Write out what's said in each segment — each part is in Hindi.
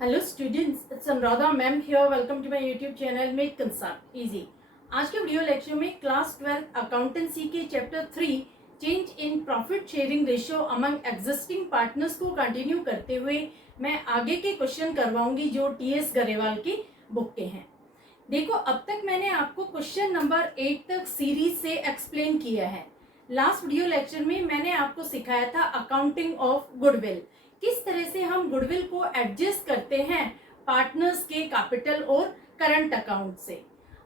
Hello students, it's Anuradha ma'am here. Welcome to my YouTube channel make concept easy. आज के वीडियो लेक्चर में क्लास 12 अकाउंटेंसी के chapter 3 change in profit sharing ratio among existing partners को कंटिन्यू करते हुए मैं आगे के क्वेश्चन करवाऊंगी जो टीएस गरेवाल की बुक के हैं। देखो, अब तक मैंने आपको क्वेश्चन नंबर 8 तक सीरीज से एक्सप्लेन किया है। लास्ट वीडियो लेक्चर में मैंने आपको सिखाया था अकाउंटिंग ऑफ गुडविल, किस तरह से हम गुडविल को एडजस्ट करते हैं पार्टनर्स के कैपिटल और करंट अकाउंट से।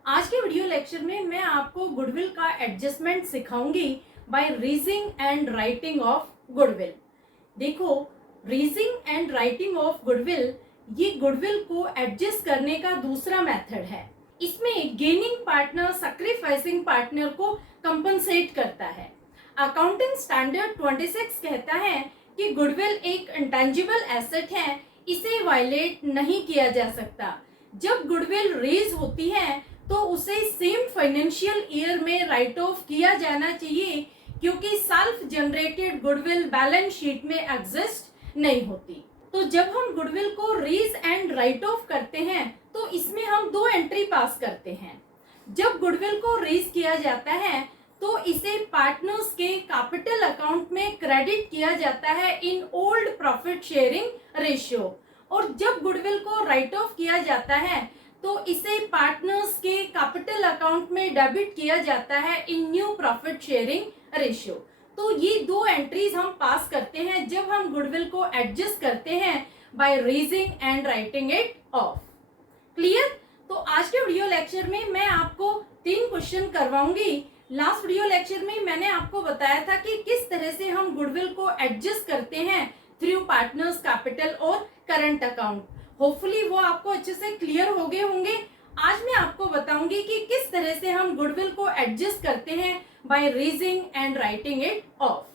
आज के वीडियो लेक्चर में मैं आपको गुडविल का एडजस्टमेंट सिखाऊंगी by raising and writing off goodwill. देखो, raising and writing off goodwill ये गुडविल को एडजस्ट करने का दूसरा मेथड है। इसमें गेनिंग पार्टनर सैक्रिफाइसिंग पार्टनर को कंपनसेट करता है। अकाउंटिंग स्टैंडर्ड 26 कहता है कि गुडविल एक इंटेंजिबल एसेट है, इसे वायलेट नहीं किया जा सकता। जब गुडविल रेज होती है तो उसे सेम फाइनेंशियल ईयर में राइट ऑफ किया जाना चाहिए, क्योंकि self generated goodwill balance sheet में एग्जिस्ट नहीं होती। तो जब हम गुडविल को रेज एंड राइट ऑफ करते हैं तो इसमें हम दो एंट्री पास करते हैं। जब गुडविल को रेज किया जाता है तो इसे पार्टनर्स के कैपिटल अकाउंट में क्रेडिट किया जाता है इन ओल्ड प्रॉफिट शेयरिंग रेशियो, और जब गुडविल को राइट ऑफ किया जाता है तो इसे पार्टनर्स के कैपिटल अकाउंट में डेबिट किया जाता है इन न्यू प्रॉफिट शेयरिंग रेशियो। तो ये दो एंट्रीज हम पास करते हैं जब हम गुडविल को एडजस्ट करते हैं by raising and writing it of. Clear? तो आज के वीडियो लेक्चर में मैं आपको 3 क्वेश्चन करवाऊंगी। लास्ट वीडियो लेक्चर में मैंने आपको बताया था कि किस तरह से हम गुडविल को एडजस्ट करते हैं थ्रू पार्टनर्स कैपिटल और करंट अकाउंट। होपफुली वो आपको अच्छे से क्लियर हो गए होंगे। आज मैं आपको बताऊंगी कि किस तरह से हम गुडविल को एडजस्ट करते हैं by raising and writing it of.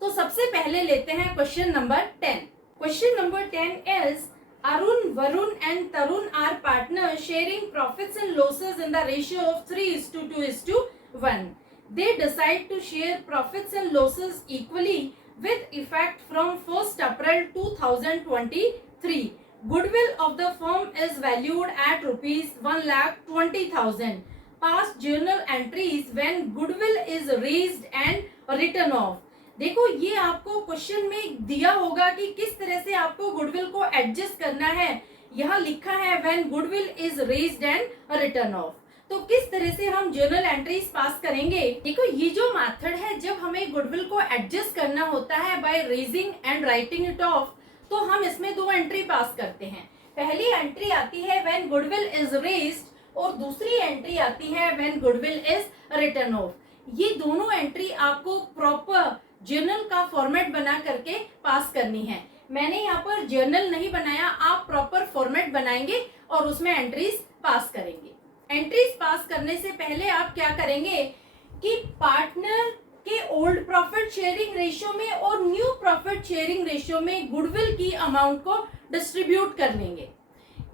तो सबसे पहले लेते हैं question number 10। Question number 10 is Arun, Varun and Tarun are partners sharing profits and losses in the ratio of 3:2:1. They decide to share profits and losses equally with effect from 1st April 2023. Goodwill of the firm is valued at rupees 1,20,000. Past journal entries when goodwill is raised and written off. देखो, ये आपको क्वेश्चन में दिया होगा कि किस तरह से आपको गुडविल को एडजस्ट करना है। यहाँ लिखा है when goodwill is raised and written off. तो किस तरह से हम जर्नल एंट्रीज पास करेंगे। देखो, ये जो मेथड है, जब हमें गुडविल को एडजस्ट करना होता है by raising and writing it of, तो हम इसमें 2 एंट्री पास करते हैं। पहली एंट्री आती है व्हेन गुडविल इज रेज्ड और दूसरी एंट्री आती है when goodwill is written off. ये दोनों एंट्री आपको प्रॉपर जर्नल का फॉर्मेट बना करके पास करनी है। मैंने यहाँ पर जर्नल नहीं बनाया, आप प्रॉपर फॉर्मेट बनाएंगे और उसमें एंट्रीज पास करेंगे। एंट्रीज पास करने से पहले आप क्या करेंगे कि पार्टनर के ओल्ड प्रॉफिट शेयरिंग रेशियो में और न्यू प्रॉफिट शेयरिंग रेशियो में गुडविल की अमाउंट को डिस्ट्रीब्यूट कर लेंगे,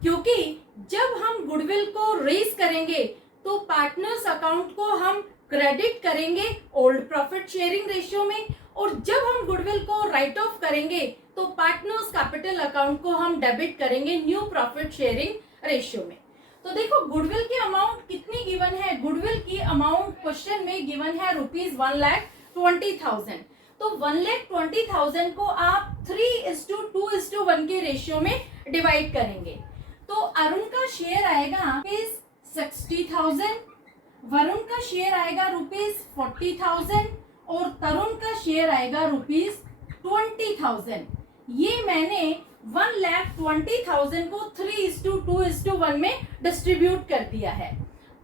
क्योंकि जब हम गुडविल को रेज करेंगे तो पार्टनर्स अकाउंट को हम क्रेडिट करेंगे ओल्ड प्रॉफिट शेयरिंग रेशियो में, और जब हम गुडविल को राइट ऑफ करेंगे तो पार्टनर्स कैपिटल अकाउंट को हम डेबिट करेंगे न्यू प्रॉफिट शेयरिंग रेशियो में। तो देखो, गुडविल की अमाउंट कितनी गिवन है। गुडविल की अमाउंट क्वेश्चन में गिवन है रुपीज 1,20,000। तो 1,20,000 को आप 3:2:1 के रेशियो में डिवाइड करेंगे। तो अरुण का शेयर आएगा रुपीज 60,000, वरुण का शेयर आएगा रुपीज 40,000 और तरुण का शेयर आएगा रुपीज 20,000। ये मैंने 1,20,000 को 3:2:1 में डिस्ट्रीब्यूट कर दिया है।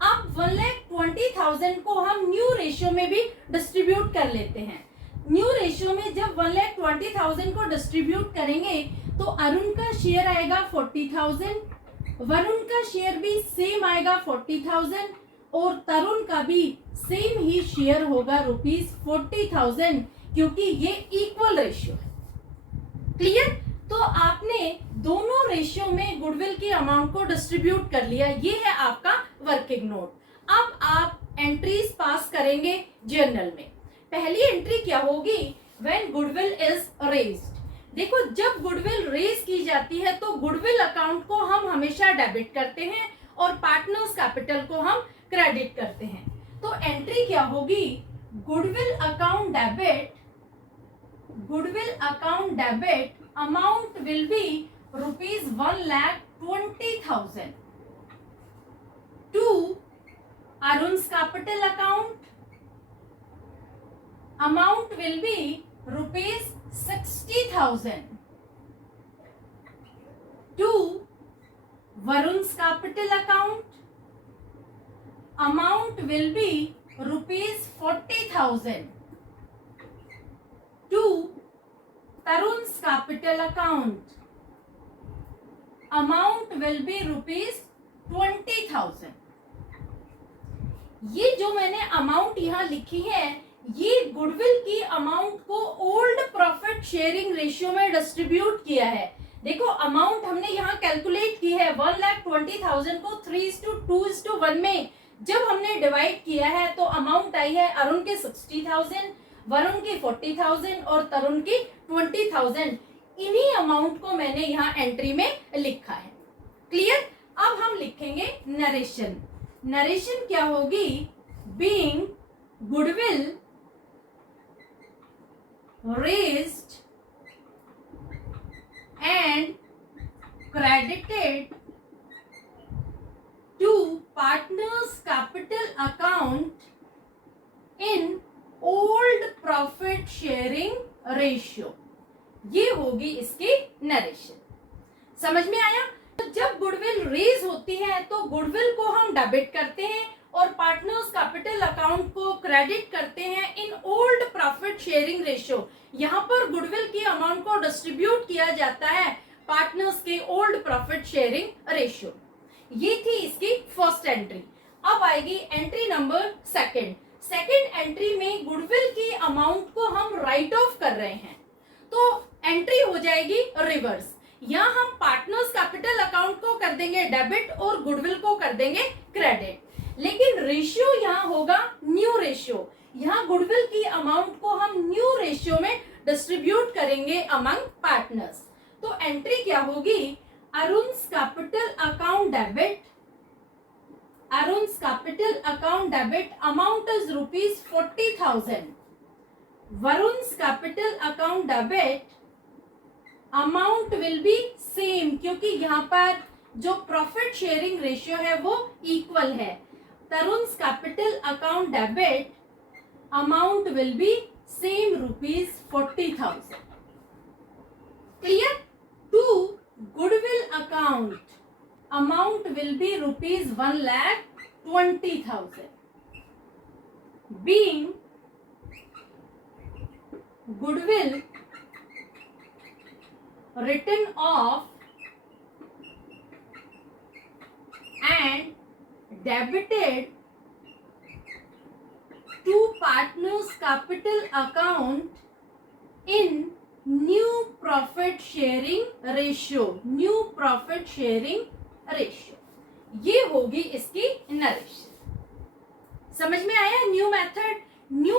अब 1,20,000 को हम न्यू रेशियो में भी डिस्ट्रीब्यूट कर लेते हैं। न्यू रेशियो में जब 1,20,000 को डिस्ट्रीब्यूट करेंगे तो अरुण का शेयर आएगा 40,000, वरुण का शेयर भी सेम आएगा 40,000 और तरुण का भी सेम ही शेयर होगा रुपीज 40,000, क्योंकि ये इक्वल रेशियो है। क्लियर? तो आपने दोनों रेशियो में गुडविल की अमाउंट को डिस्ट्रीब्यूट कर लिया। ये है आपका वर्किंग नोट। अब आप एंट्रीज पास करेंगे जर्नल में। पहली एंट्री क्या होगी? When goodwill is raised. देखो, जब गुडविल रेज की जाती है तो गुडविल अकाउंट हमेशा डेबिट करते हैं और पार्टनर्स कैपिटल को हम क्रेडिट करते हैं। तो एंट्री क्या होगी, goodwill account debit amount will be ₹1,20,000 to Arun's capital account, amount will be ₹60,000 to Varun's capital account, amount will be ₹40,000 to Tarun's capital account, amount will be ₹20,000। ये जो मैंने अमाउंट यहाँ लिखी है, ये गुडविल की अमाउंट को ओल्ड प्रॉफिट शेयरिंग रेशियो में डिस्ट्रीब्यूट किया है। देखो अमाउंट हमने यहाँ कैलकुलेट की है 1,20,000 को 3:2:1 में जब हमने डिवाइड किया है तो अमाउंट आई है अरुण के 60,000, वरुण की 40,000 और तरुण की 20,000। इन्हीं अमाउंट को मैंने यहाँ एंट्री में लिखा है। क्लियर? अब हम लिखेंगे नरेशन। नरेशन क्या होगी, being goodwill raised and credited to partners capital account in old profit sharing ratio। ये होगी इसकी नरेशन। समझ में आया? तो जब गुडविल रेज होती है तो गुडविल को हम डेबिट करते हैं और पार्टनर्स कैपिटल अकाउंट को क्रेडिट करते हैं इन ओल्ड प्रॉफिट शेयरिंग रेशियो। यहाँ पर गुडविल की अमाउंट को डिस्ट्रीब्यूट किया जाता है पार्टनर्स के ओल्ड प्रॉफिट शेयरिंग रेशियो। ये थी इसकी फर्स्ट एंट्री। अब आएगी entry number second. Second entry में गुडविल की अमाउंट को हम राइट ऑफ कर रहे हैं, तो एंट्री हो जाएगी रिवर्स। यहाँ हम पार्टनर्स कैपिटल अकाउंट को कर देंगे डेबिट और गुडविल को कर देंगे क्रेडिट, लेकिन रेशियो यहाँ होगा न्यू रेशियो। यहाँ गुडविल की अमाउंट को हम न्यू रेशियो में डिस्ट्रीब्यूट करेंगे अमंग पार्टनर्स। तो एंट्री क्या होगी, Arun's capital account debit amount is ₹40,000, Varun's capital account debit amount will be same, क्योंकि यहाँ पर जो प्रॉफिट शेयरिंग रेशियो है वो इक्वल है। Tarun's capital account debit amount will be same ₹40,000। Clear? To goodwill account amount will be ₹1,20,000 being goodwill written off and debited to partners capital account in new profit sharing ratio। ये होगी इसकी नरेशन। समझ में आया? न्यू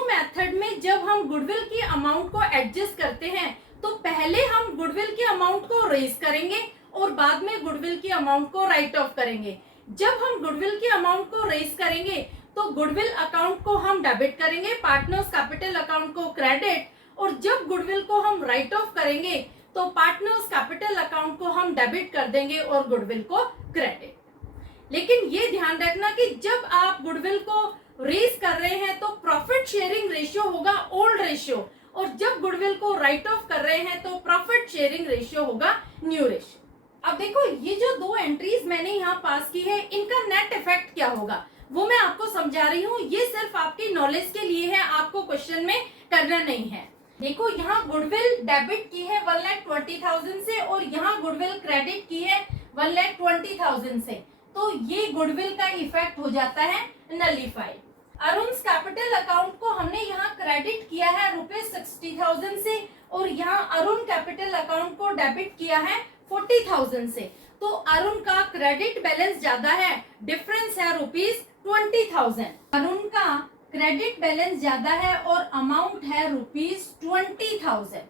मेथड में जब हम गुडविल की अमाउंट को एडजस्ट करते हैं तो पहले हम गुडविल की अमाउंट को रेज करेंगे और बाद में गुडविल की अमाउंट को राइट ऑफ करेंगे। जब हम गुडविल की अमाउंट को रेज करेंगे तो गुडविल अकाउंट को हम डेबिट करेंगे, पार्टनर्स कैपिटल अकाउंट को क्रेडिट, और जब गुडविल को हम राइट ऑफ करेंगे तो पार्टनर्स कैपिटल अकाउंट को हम डेबिट कर देंगे और गुडविल को क्रेडिट। लेकिन ये ध्यान रखना कि जब आप गुडविल को रेज कर रहे हैं तो प्रॉफिट शेयरिंग रेशियो होगा ओल्ड रेशियो, और जब गुडविल को राइट ऑफ कर रहे हैं तो प्रॉफिट शेयरिंग रेशियो होगा न्यू रेशियो। अब देखो ये जो दो एंट्रीज मैंने यहाँ पास की है, इनका नेट इफेक्ट क्या होगा वो मैं आपको समझा रही हूँ। ये सिर्फ आपकी नॉलेज के लिए है, आपको क्वेश्चन में करना नहीं है। देखो यहाँ गुडविल डेबिट की है 1,20,000 से और यहाँ गुडविल क्रेडिट की है 1,20,000 से, तो ये गुडविल का इफेक्ट हो जाता है नलिफाइड। अरुण's कैपिटल अकाउंट को हमने यहाँ क्रेडिट किया है ₹60,000 से और यहाँ अरुण कैपिटल अकाउंट को डेबिट किया है 40,000 से, तो अरुण का क्रेडिट बैलेंस ज्यादा है, डिफरेंस है ₹20,000। अरुण का क्रेडिट बैलेंस ज्यादा है और अमाउंट है ₹20,000।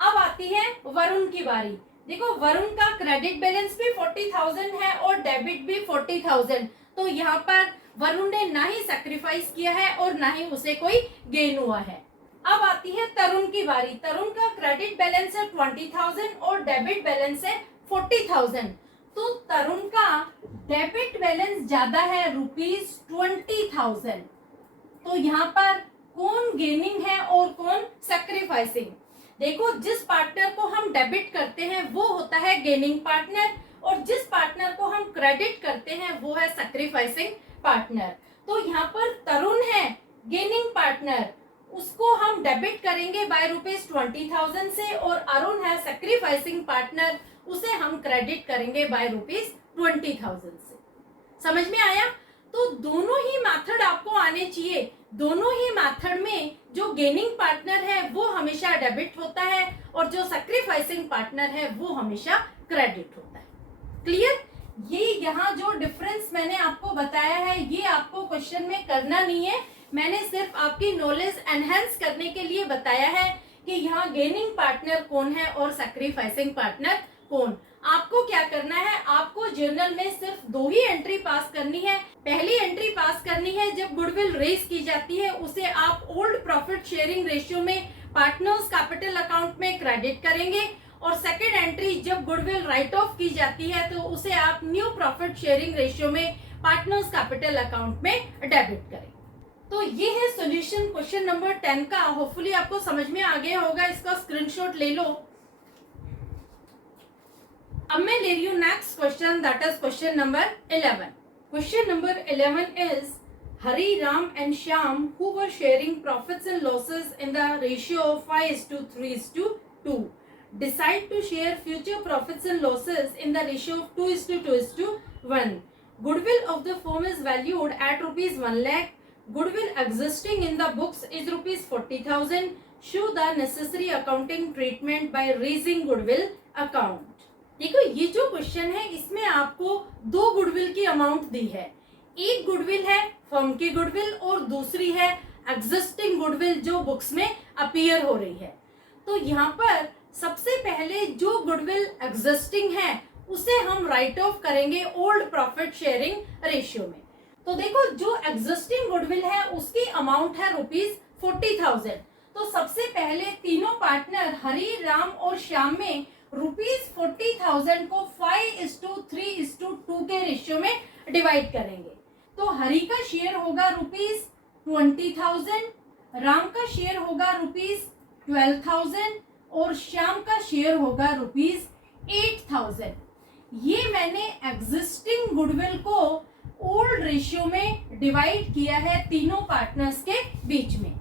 अब आती है वरुण की बारी। देखो वरुण का क्रेडिट बैलेंस भी 40,000 है और डेबिट भी 40,000, तो यहाँ पर वरुण ने ना ही सैक्रिफाइस किया है और ना ही उसे कोई गेन हुआ है। अब आती है तरुण की बारी। तरुण का क्रेडिट बैलेंस है 20,000 और डेबिट बैलेंस है 40,000, तो तरुण का डेबिट बैलेंस ज्यादा है ₹20,000। तो यहाँ पर कौन गेनिंग है और कौन सैक्रिफाइसिंग? देखो जिस पार्टनर को हम डेबिट करते हैं वो होता है गेनिंग पार्टनर और जिस पार्टनर को हम क्रेडिट करते हैं वो है सैक्रिफाइसिंग पार्टनर। तो यहाँ पर तरुण है गेनिंग पार्टनर, उसको हम डेबिट करेंगे बाय ₹20,000 से, और अरुण है सैक्रिफाइसिंग पार्टनर, उसे हम क्रेडिट करेंगे बाय ₹20,000 से। समझ में आया? तो दोनों ही मेथड आपको आने चाहिए। दोनों ही मेथड में जो गेनिंग पार्टनर है वो हमेशा डेबिट होता है और जो सैक्रिफाइसिंग पार्टनर है वो हमेशा क्रेडिट होता है। क्लियर? ये यहाँ जो डिफरेंस मैंने आपको बताया है ये आपको क्वेश्चन में करना नहीं है, मैंने सिर्फ आपकी नॉलेज एनहेंस करने के लिए बताया है कि यहाँ गेनिंग पार्टनर कौन है और सैक्रिफाइसिंग पार्टनर कौन। आपको क्या करना है, आपको जर्नल में सिर्फ 2 ही एंट्री पास करनी है। पहली एंट्री पास करनी है जब गुडविल रेज की जाती है उसे आप ओल्ड प्रॉफिट शेयरिंग रेशियो में पार्टनर्स कैपिटल अकाउंट में क्रेडिट करेंगे, और सेकेंड एंट्री जब गुडविल राइट ऑफ की जाती है तो उसे आप न्यू प्रॉफिट शेयरिंग रेशियो में पार्टनर्स कैपिटल अकाउंट में डेबिट करेंगे। तो ये है सॉल्यूशन क्वेश्चन नंबर 10 का। होपफुली आपको समझ में आ गया होगा, इसका स्क्रीनशॉट ले लो। अब मैं ले रही हूँ next question, that is question number 11। Question number 11 is Hari, Ram and Shyam, who were sharing profits and losses in the ratio of 5:3:2, decide to share future profits and losses in the ratio of 2:2:1. Goodwill of the firm is valued at ₹1 lakh. Goodwill existing in the books is ₹40,000. Show the necessary accounting treatment by raising goodwill account. देखो ये जो क्वेश्चन है इसमें आपको 2 गुडविल की अमाउंट दी है। एक गुडविल है फर्म की गुडविल और दूसरी है एग्जिस्टिंग गुडविल जो बुक्स में अपीयर हो रही है। तो यहाँ पर सबसे पहले जो गुडविल एग्जिस्टिंग है उसे हम राइट ऑफ करेंगे ओल्ड प्रॉफिट शेयरिंग रेशियो में। तो देखो जो एग्जिस्टिंग गुडविल है उसकी अमाउंट है ₹40,000। तो सबसे पहले तीनों पार्टनर हरि, राम और श्याम में ₹40,000 को 5:3:2 के रेशियो में डिवाइड करेंगे। तो हरि का शेयर होगा ₹20,000, राम का शेयर होगा ₹12,000 और श्याम का शेयर होगा ₹8,000। ये मैंने एग्जिस्टिंग गुडविल को ओल्ड रेशियो में डिवाइड किया है तीनों पार्टनर्स के बीच में।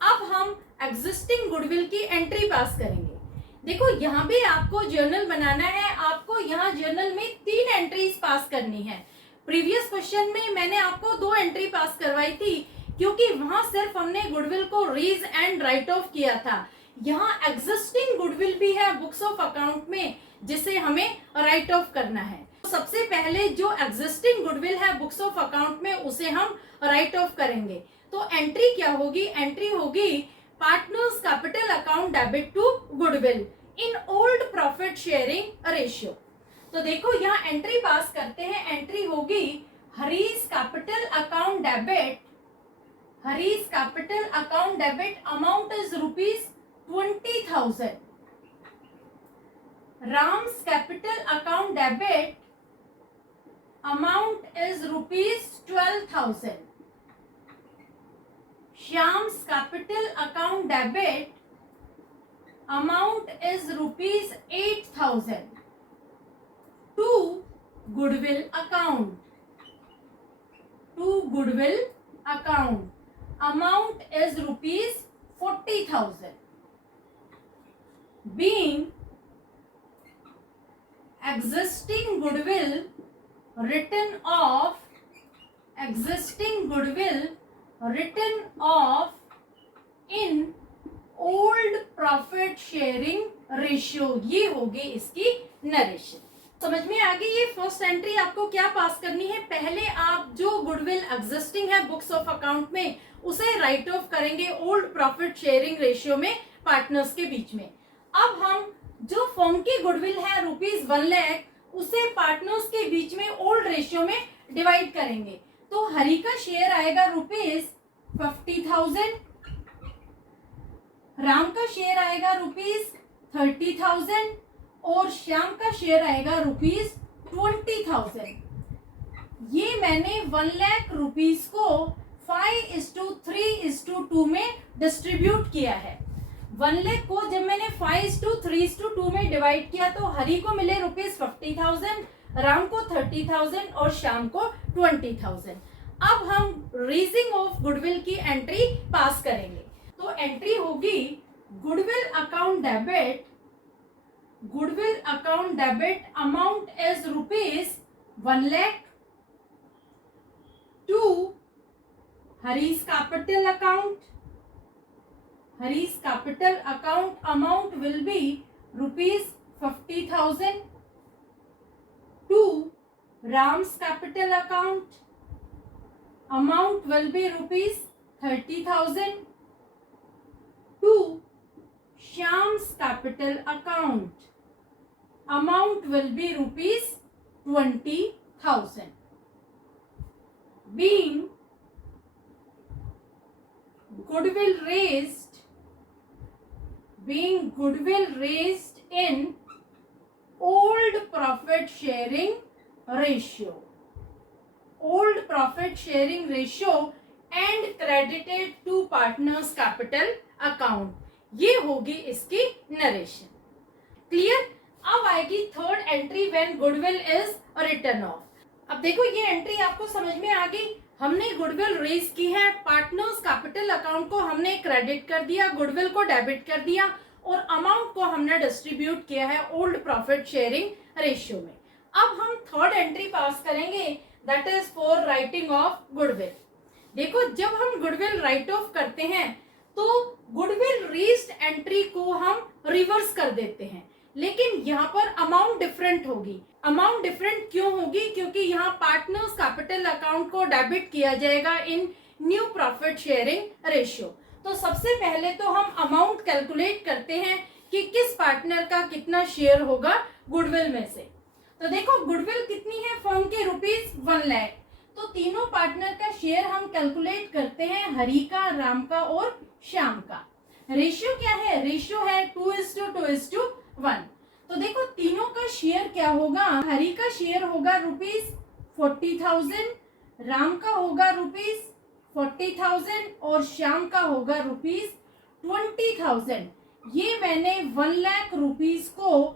अब हम एग्जिस्टिंग गुडविल की एंट्री पास करेंगे। देखो यहाँ भी आपको जर्नल बनाना है, आपको यहाँ जर्नल में 3 एंट्रीज पास करनी है। प्रीवियस क्वेश्चन में मैंने आपको 2 एंट्री पास करवाई थी क्योंकि वहां सिर्फ हमने गुडविल को रीज एंड राइट ऑफ किया था। यहाँ एग्जिस्टिंग गुडविल भी है बुक्स ऑफ अकाउंट में जिसे हमें राइट ऑफ करना है। तो सबसे पहले जो एग्जिस्टिंग गुडविल है बुक्स ऑफ अकाउंट में उसे हम राइट ऑफ करेंगे। तो एंट्री क्या होगी? एंट्री होगी partners capital account debit to goodwill in old profit sharing ratio. तो देखो यहाँ एंट्री पास करते हैं। एंट्री होगी Hari's capital account debit, Hari's capital account debit amount is ₹20,000, Ram's capital account debit amount is ₹12,000, Shyam's capital account debit amount is ₹8,000 to goodwill account. To goodwill account amount is ₹40,000. Being existing goodwill written off, existing goodwill written off in old profit sharing ratio, ये होगी इसकी नरेशन। समझ में आ गई? ये फर्स्ट एंट्री आपको क्या पास करनी है? पहले आप जो गुडविल एग्जिस्टिंग है बुक्स ऑफ अकाउंट में उसे राइट ऑफ करेंगे ओल्ड प्रॉफिट शेयरिंग रेशियो में पार्टनर्स के बीच में। अब हम जो फर्म की गुडविल है ₹1,00,000, उसे पार्टनर्स के बीच में ओल्ड रेशियो में डिवाइड करेंगे। तो हरि का शेयर आएगा ₹50,000, राम का शेयर आएगा ₹30,000 और श्याम का शेयर आएगा ₹20,000। ये मैंने 1,00,000 रुपीज को 5:3:2 में डिस्ट्रीब्यूट किया है। 1,00,000 को जब मैंने 5:3:2 में डिवाइड किया तो हरि को मिले ₹50,000, राम को 30,000 और श्याम को 20,000। अब हम रेजिंग ऑफ गुडविल की एंट्री पास करेंगे। तो एंट्री होगी goodwill account debit amount is ₹1,00,000 to Hari's capital account amount will be ₹50,000 to Ram's capital account amount will be ₹30,000 to Shyam's capital account amount will be ₹20,000. Being goodwill raised in old profit sharing ratio and credited to partners capital account, ये होगी इसकी नरेशन। क्लियर। अब आएगी third entry when goodwill is written off. अब देखो ये एंट्री आपको समझ में आ गई। हमने गुडविल रेज की है, पार्टनर्स कैपिटल अकाउंट को हमने क्रेडिट कर दिया, गुडविल को डेबिट कर दिया और अमाउंट को हमने डिस्ट्रीब्यूट किया है ओल्ड प्रॉफिट शेयरिंग रेशियो में। अब हम थर्ड एंट्री पास करेंगे, that is for writing off goodwill. देखो जब हम गुडविल राइट ऑफ करते हैं तो गुडविल रेज्ड एंट्री को हम रिवर्स कर देते हैं, लेकिन यहाँ पर अमाउंट डिफरेंट होगी। अमाउंट डिफरेंट क्यों होगी? क्योंकि यहाँ पार्टनर्स कैपिटल अकाउंट को डेबिट किया जाएगा इन न्यू प्रॉफिट शेयरिंग रेशियो। तो सबसे पहले तो हम अमाउंट कैलकुलेट करते हैं कि किस पार्टनर का कितना शेयर होगा गुडविल में से। तो देखो गुडविल कितनी है फर्म की? ₹1,00,000। तो तीनों पार्टनर का शेयर हम कैलकुलेट करते हैं, हरि का, राम का और श्याम का। रेशियो क्या है? रेशियो है 2:2:1। तो देखो तीनों का शेयर क्या होगा? हरि का शेयर होगा ₹40,000, राम का होगा ₹40,000 और श्याम का होगा ₹20,000। ये मैंने 1,00,000 रुपीज को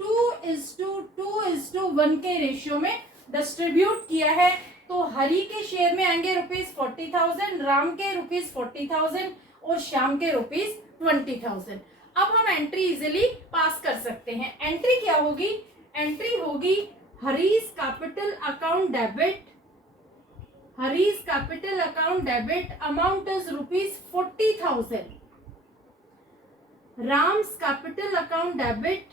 2:2:1 के रेशियो में डिस्ट्रीब्यूट किया है। तो हरि के शेयर में आएंगे ₹40,000, राम के ₹40,000 और श्याम के ₹20,000। अब हम एंट्री इजिली पास कर सकते हैं। एंट्री क्या होगी? एंट्री होगी Hari's capital account debit amount is ₹40,000। Ram's capital account debit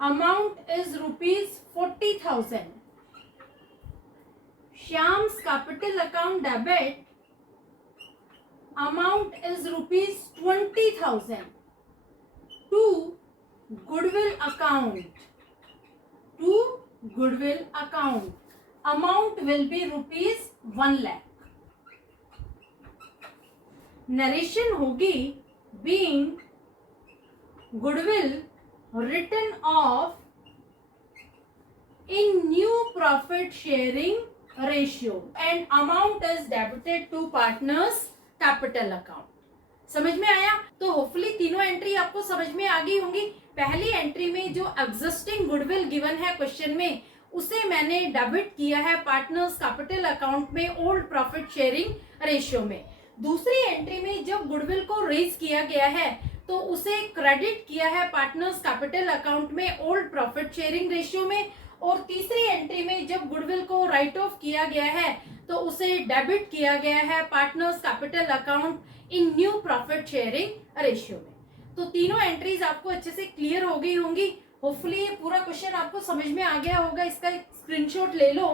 amount is ₹40,000। Shyam's capital account debit amount is ₹20,000 to goodwill account amount will be ₹1,00,000। Narration होगी being goodwill written off in new profit sharing ratio and amount is debited to partners capital account. समझ में आया? तो होपफुली तीनों एंट्री आपको समझ में आ गई होंगी। पहली एंट्री में जो एग्जिस्टिंग गुडविल गिवन है क्वेश्चन में, उसे मैंने डेबिट किया है पार्टनर्स कैपिटल अकाउंट में ओल्ड प्रॉफिट शेयरिंग रेशियो में। दूसरी एंट्री में जब गुडविल को रेज किया गया है तो उसे क्रेडिट किया है पार्टनर्स कैपिटल अकाउंट में ओल्ड प्रॉफिट शेयरिंग रेशियो में। और तीसरी एंट्री में जब गुडविल को राइट ऑफ किया गया है तो उसे डेबिट किया गया है partners capital account in new profit sharing ratio में। तो तीनों एंट्रीज आपको अच्छे से क्लियर हो गई होंगी। होपफुली ये पूरा क्वेश्चन आपको समझ में आ गया होगा। इसका एक स्क्रीनशॉट ले लो।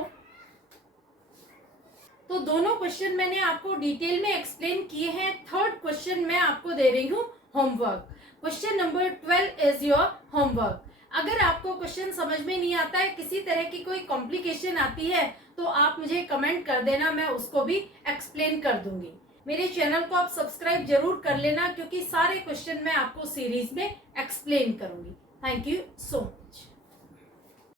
तो दोनों क्वेश्चन मैंने आपको डिटेल में एक्सप्लेन किए हैं। थर्ड क्वेश्चन मैं आपको दे रही हूँ homework. Question number 12 is your homework. अगर आपको क्वेश्चन समझ में नहीं आता है, किसी तरह की कोई कॉम्प्लिकेशन आती है, तो आप मुझे कमेंट कर देना, मैं उसको भी एक्सप्लेन कर दूंगी। मेरे चैनल को आप सब्सक्राइब जरूर कर लेना, क्योंकि सारे क्वेश्चन मैं आपको सीरीज में एक्सप्लेन करूंगी। Thank you so much.